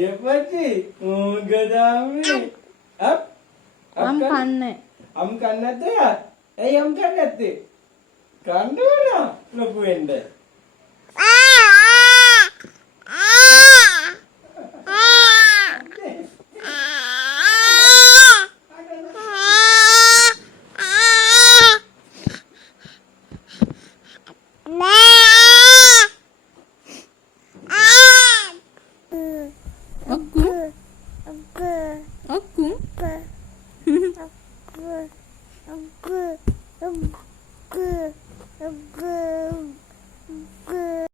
අයියපච්චි මොකද ආවේ? මම කන්නේ. අම් කන්නේ නැද්ද යා? ඇයි අම් කන්නේ නැත්තේ? කන්න ඕන ලොකු වෙන්න. Aku.